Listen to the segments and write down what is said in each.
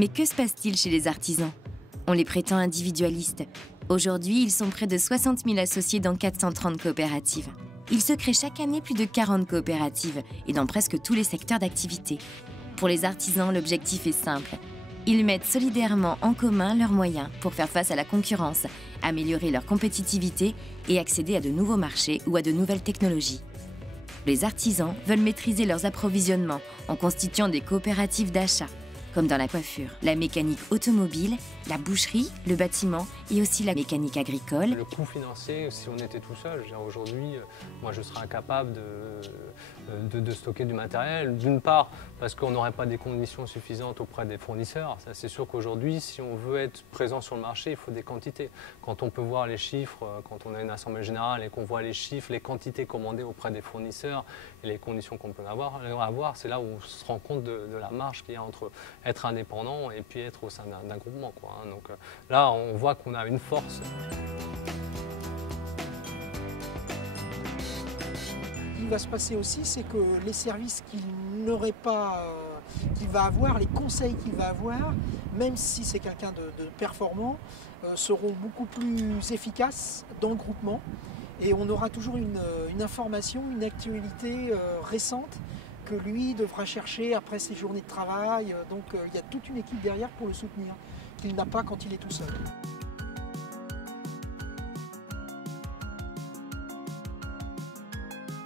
Mais que se passe-t-il chez les artisans? On les prétend individualistes. Aujourd'hui, ils sont près de 60 000 associés dans 430 coopératives. Il se crée chaque année plus de 40 coopératives et dans presque tous les secteurs d'activité. Pour les artisans, l'objectif est simple. Ils mettent solidairement en commun leurs moyens pour faire face à la concurrence, améliorer leur compétitivité et accéder à de nouveaux marchés ou à de nouvelles technologies. Les artisans veulent maîtriser leurs approvisionnements en constituant des coopératives d'achat, comme dans la coiffure, la mécanique automobile, la boucherie, le bâtiment et aussi la mécanique agricole. Le coût financier, si on était tout seul, aujourd'hui, moi je serais incapable de stocker du matériel. D'une part, parce qu'on n'aurait pas des conditions suffisantes auprès des fournisseurs. C'est sûr qu'aujourd'hui, si on veut être présent sur le marché, il faut des quantités. Quand on peut voir les chiffres, quand on a une assemblée générale et qu'on voit les chiffres, les quantités commandées auprès des fournisseurs et les conditions qu'on peut avoir, c'est là où on se rend compte de la marge qu'il y a entre être indépendant et puis être au sein d'un groupement, quoi. Donc là, on voit qu'on a une force. Ce qui va se passer aussi, c'est que les services qu'il n'aurait pas, qu'il va avoir, les conseils qu'il va avoir, même si c'est quelqu'un de performant, seront beaucoup plus efficaces dans le groupement. Et on aura toujours une information, une actualité récente que lui devra chercher après ses journées de travail. Donc il y a toute une équipe derrière pour le soutenir, qu'il n'a pas quand il est tout seul.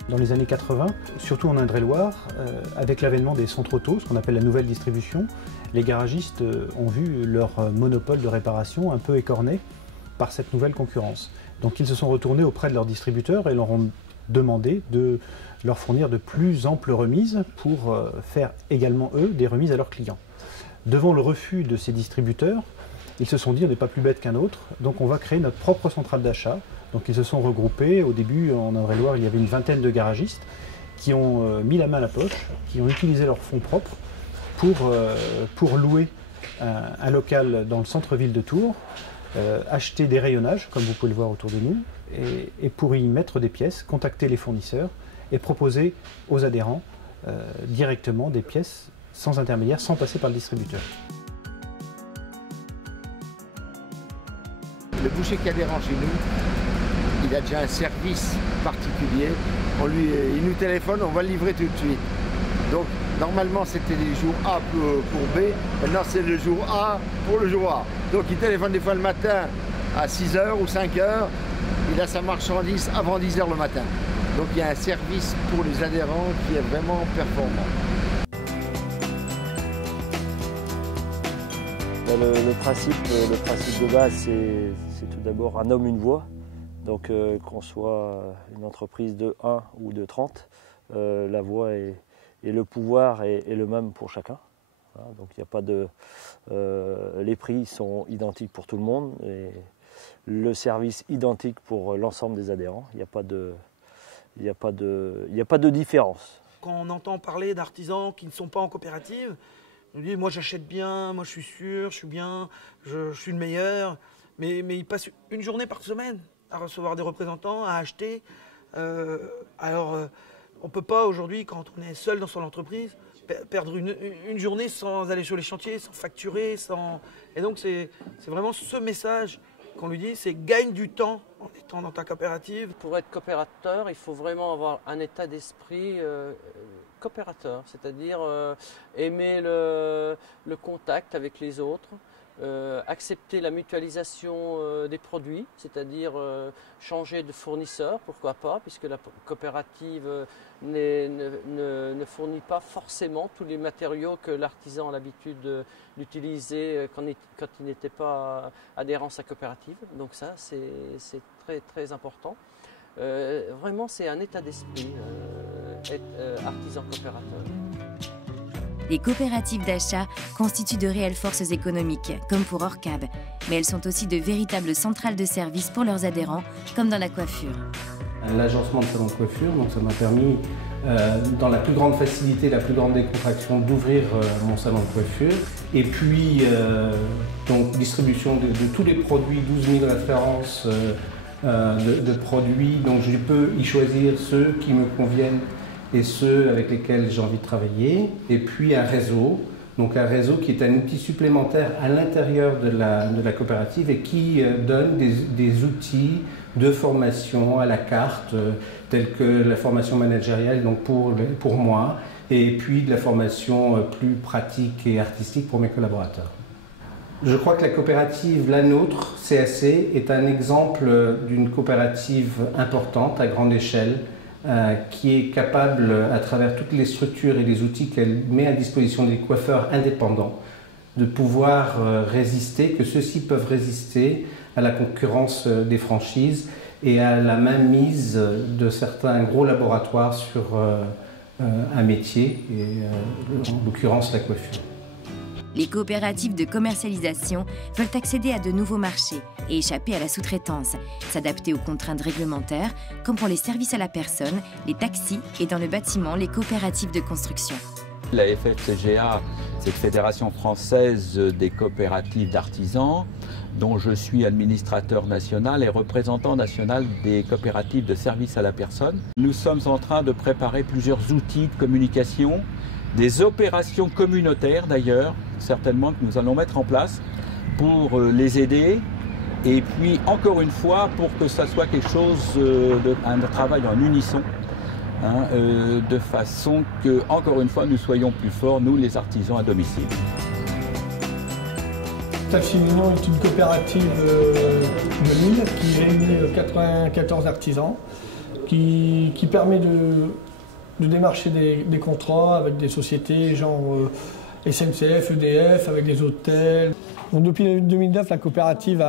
Dans les années 80, surtout en Indre-et-Loire, avec l'avènement des centres auto, ce qu'on appelle la nouvelle distribution, les garagistes ont vu leur monopole de réparation un peu écorné par cette nouvelle concurrence. Donc ils se sont retournés auprès de leurs distributeurs et leur ont demandé de leur fournir de plus amples remises pour faire également, eux, des remises à leurs clients. Devant le refus de ces distributeurs, ils se sont dit on n'est pas plus bête qu'un autre, donc on va créer notre propre centrale d'achat. Donc ils se sont regroupés. Au début, en Indre-et-Loire, il y avait une vingtaine de garagistes qui ont mis la main à la poche, qui ont utilisé leurs fonds propres pour louer un local dans le centre-ville de Tours, acheter des rayonnages, comme vous pouvez le voir autour de nous, et pour y mettre des pièces, contacter les fournisseurs et proposer aux adhérents directement des pièces sans intermédiaire, sans passer par le distributeur. Le boucher qui est adhérent chez nous, il a déjà un service particulier. Il nous téléphone, on va le livrer tout de suite. Donc normalement c'était les jours A pour B, maintenant c'est le jour A pour le jour A. Donc il téléphone des fois le matin à 6 h ou 5 h, il a sa marchandise avant 10 h le matin. Donc il y a un service pour les adhérents qui est vraiment performant. Le principe de base, c'est tout d'abord un homme, une voix. Donc qu'on soit une entreprise de 1 ou de 30, la voix et le pouvoir est le même pour chacun. Voilà, donc il n'y a pas de... les prix sont identiques pour tout le monde et le service identique pour l'ensemble des adhérents. Il n'y a pas de différence. Quand on entend parler d'artisans qui ne sont pas en coopérative, on dit moi j'achète bien, moi je suis sûr, je suis bien, je suis le meilleur. Mais ils passent une journée par semaine à recevoir des représentants, à acheter. On ne peut pas aujourd'hui, quand on est seul dans son entreprise, perdre une journée sans aller sur les chantiers, sans facturer. Et donc c'est vraiment ce message qu'on lui dit, c'est gagne du temps en étant dans ta coopérative. Pour être coopérateur, il faut vraiment avoir un état d'esprit coopérateur, c'est-à-dire aimer le contact avec les autres, accepter la mutualisation des produits, c'est-à-dire changer de fournisseur, pourquoi pas, puisque la coopérative ne fournit pas forcément tous les matériaux que l'artisan a l'habitude d'utiliser quand il n'était pas adhérent à sa coopérative. Donc ça, c'est très très important. Vraiment, c'est un état d'esprit, être artisan coopérateur. Les coopératives d'achat constituent de réelles forces économiques, comme pour Orcab, mais elles sont aussi de véritables centrales de services pour leurs adhérents, comme dans la coiffure. L'agencement de salon de coiffure, donc ça m'a permis, dans la plus grande facilité, la plus grande décontraction, d'ouvrir mon salon de coiffure. Et puis, donc, distribution de tous les produits, 12 000 références de produits, donc je peux y choisir ceux qui me conviennent et ceux avec lesquels j'ai envie de travailler. Et puis un réseau Donc un réseau qui est un outil supplémentaire à l'intérieur de la coopérative et qui donne des outils de formation à la carte, tels que la formation managériale donc pour moi, et puis de la formation plus pratique et artistique pour mes collaborateurs. Je crois que la coopérative, la nôtre, CAC, est un exemple d'une coopérative importante à grande échelle, qui est capable, à travers toutes les structures et les outils qu'elle met à disposition des coiffeurs indépendants, de pouvoir résister, que ceux-ci peuvent résister à la concurrence des franchises et à la mainmise de certains gros laboratoires sur un métier, et en l'occurrence la coiffure. Les coopératives de commercialisation veulent accéder à de nouveaux marchés et échapper à la sous-traitance, s'adapter aux contraintes réglementaires, comme pour les services à la personne, les taxis et dans le bâtiment, les coopératives de construction. La FFCGA, cette Fédération française des coopératives d'artisans, dont je suis administrateur national et représentant national des coopératives de services à la personne. Nous sommes en train de préparer plusieurs outils de communication, des opérations communautaires d'ailleurs, certainement que nous allons mettre en place pour les aider, et puis encore une fois pour que ça soit quelque chose, un travail en unisson, de façon que, encore une fois, nous soyons plus forts, nous les artisans à domicile. Taxi Mignon est une coopérative de Lille qui réunit 94 artisans, qui permet de démarcher des contrats avec des sociétés genre SNCF, EDF, avec des hôtels. Donc depuis 2009, la coopérative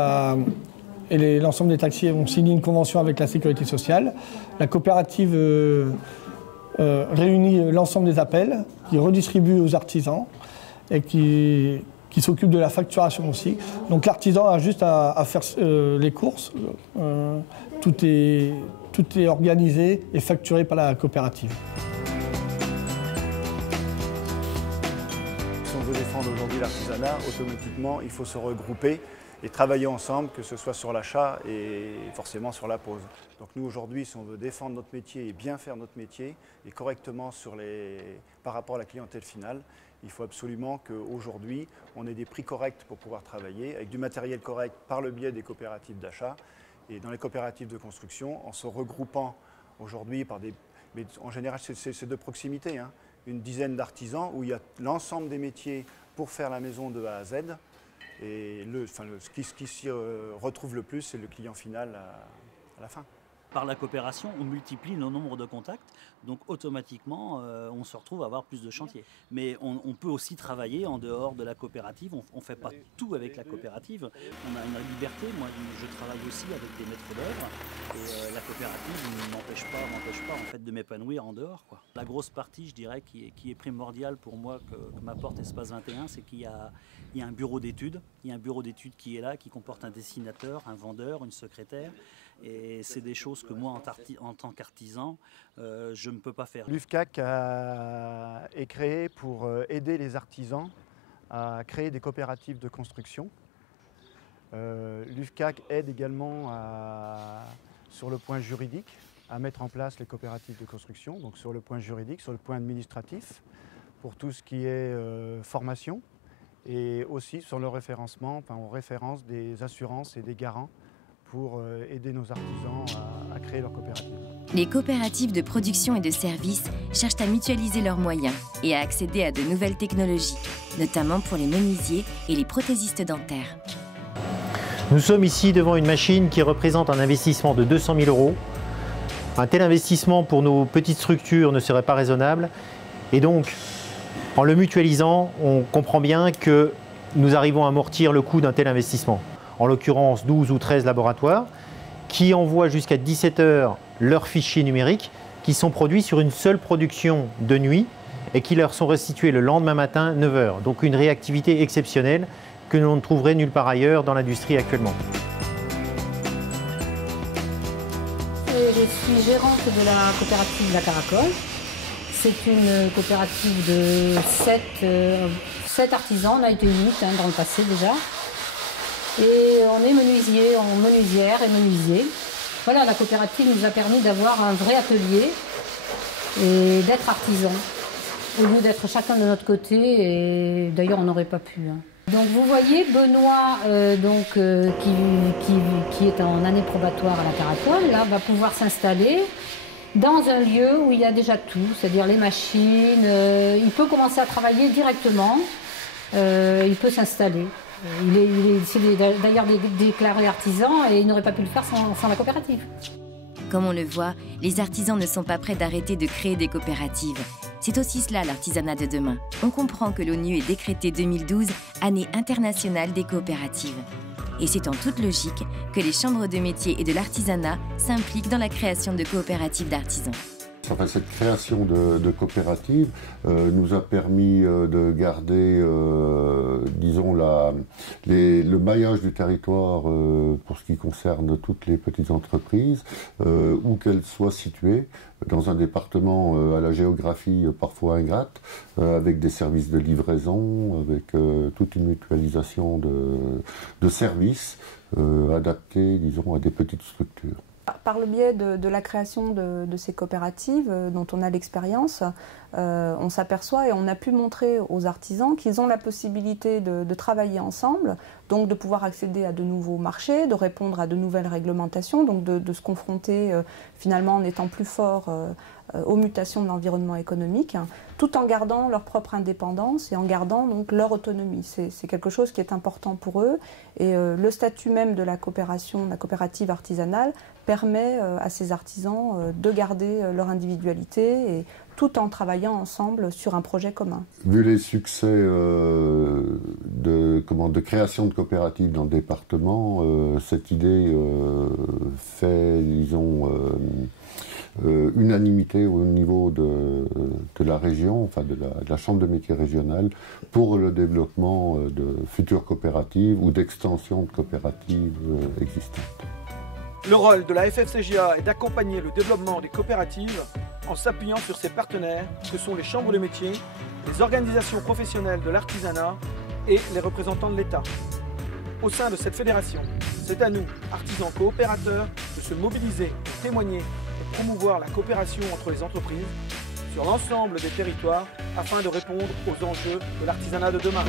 et l'ensemble des taxis ont signé une convention avec la Sécurité sociale. La coopérative réunit l'ensemble des appels, qui redistribue aux artisans et qui s'occupe de la facturation aussi. Donc l'artisan a juste à faire les courses. Tout est organisé et facturé par la coopérative. Si on veut défendre aujourd'hui l'artisanat, automatiquement, il faut se regrouper et travailler ensemble, que ce soit sur l'achat et forcément sur la pose. Donc nous aujourd'hui, si on veut défendre notre métier et bien faire notre métier, et correctement par rapport à la clientèle finale, il faut absolument qu'aujourd'hui, on ait des prix corrects pour pouvoir travailler, avec du matériel correct par le biais des coopératives d'achat, et dans les coopératives de construction, en se regroupant aujourd'hui par mais en général c'est de proximité, une dizaine d'artisans où il y a l'ensemble des métiers pour faire la maison de A à Z. Et ce qui s'y retrouve le plus, c'est le client final à la fin. Par la coopération, on multiplie nos nombres de contacts, donc automatiquement, on se retrouve à avoir plus de chantiers. Mais on peut aussi travailler en dehors de la coopérative, on ne fait pas tout avec la coopérative. On a une liberté, moi je travaille aussi avec des maîtres d'œuvre, et la coopérative ne m'empêche pas en fait, de m'épanouir en dehors, quoi. La grosse partie, je dirais, qui est primordiale pour moi que m'apporte Espace 21, c'est qu'il y a un bureau d'études. Il y a un bureau d'études qui est là, qui comporte un dessinateur, un vendeur, une secrétaire. Et c'est des choses que moi, en tant qu'artisan, je ne peux pas faire. L'UFCAC est créé pour aider les artisans à créer des coopératives de construction. L'UFCAC aide également sur le point juridique à mettre en place les coopératives de construction, donc sur le point juridique, sur le point administratif, pour tout ce qui est formation, et aussi sur le référencement, on référence des assurances et des garants pour aider nos artisans à créer leur coopérative. Les coopératives de production et de services cherchent à mutualiser leurs moyens et à accéder à de nouvelles technologies, notamment pour les menuisiers et les prothésistes dentaires. Nous sommes ici devant une machine qui représente un investissement de 200 000 €. Un tel investissement pour nos petites structures ne serait pas raisonnable. Et donc, en le mutualisant, on comprend bien que nous arrivons à amortir le coût d'un tel investissement. En l'occurrence 12 ou 13 laboratoires, qui envoient jusqu'à 17 h leurs fichiers numériques, qui sont produits sur une seule production de nuit et qui leur sont restitués le lendemain matin 9 h. Donc une réactivité exceptionnelle que l'on ne trouverait nulle part ailleurs dans l'industrie actuellement. Je suis gérante de la coopérative La Caracole. C'est une coopérative de 7 artisans, on a été 8 dans le passé déjà. Et on est menuisière et menuisier. Voilà, la coopérative nous a permis d'avoir un vrai atelier et d'être artisan. au lieu d'être chacun de notre côté, et d'ailleurs on n'aurait pas pu. Donc vous voyez Benoît qui est en année probatoire à la Caracole, là va pouvoir s'installer dans un lieu où il y a déjà tout, c'est-à-dire les machines, il peut commencer à travailler directement, il peut s'installer. C'est d'ailleurs déclaré artisan et il n'aurait pas pu le faire sans la coopérative. Comme on le voit, les artisans ne sont pas prêts d'arrêter de créer des coopératives. C'est aussi cela l'artisanat de demain. On comprend que l'ONU ait décrété 2012 année internationale des coopératives. Et c'est en toute logique que les chambres de métiers et de l'artisanat s'impliquent dans la création de coopératives d'artisans. Enfin, cette création de coopératives nous a permis de garder, disons, le maillage du territoire pour ce qui concerne toutes les petites entreprises, où qu'elles soient situées, dans un département à la géographie parfois ingrate, avec des services de livraison, avec toute une mutualisation de services adaptés, disons, à des petites structures. Par le biais de la création de ces coopératives dont on a l'expérience, on s'aperçoit et on a pu montrer aux artisans qu'ils ont la possibilité de travailler ensemble, donc de pouvoir accéder à de nouveaux marchés, de répondre à de nouvelles réglementations, donc de se confronter finalement en étant plus forts aux mutations de l'environnement économique, tout en gardant leur propre indépendance et en gardant donc leur autonomie. C'est quelque chose qui est important pour eux et le statut même de la coopération, la coopérative artisanale, permet à ces artisans de garder leur individualité et tout en travaillant ensemble sur un projet commun. Vu les succès de création de coopératives dans le département, cette idée fait, disons, unanimité au niveau de la région, enfin de la Chambre de métiers régionale, pour le développement de futures coopératives ou d'extension de coopératives existantes. Le rôle de la FFCGA est d'accompagner le développement des coopératives en s'appuyant sur ses partenaires que sont les chambres de métiers, les organisations professionnelles de l'artisanat et les représentants de l'État. Au sein de cette fédération, c'est à nous, artisans coopérateurs, de se mobiliser, témoigner et promouvoir la coopération entre les entreprises sur l'ensemble des territoires afin de répondre aux enjeux de l'artisanat de demain.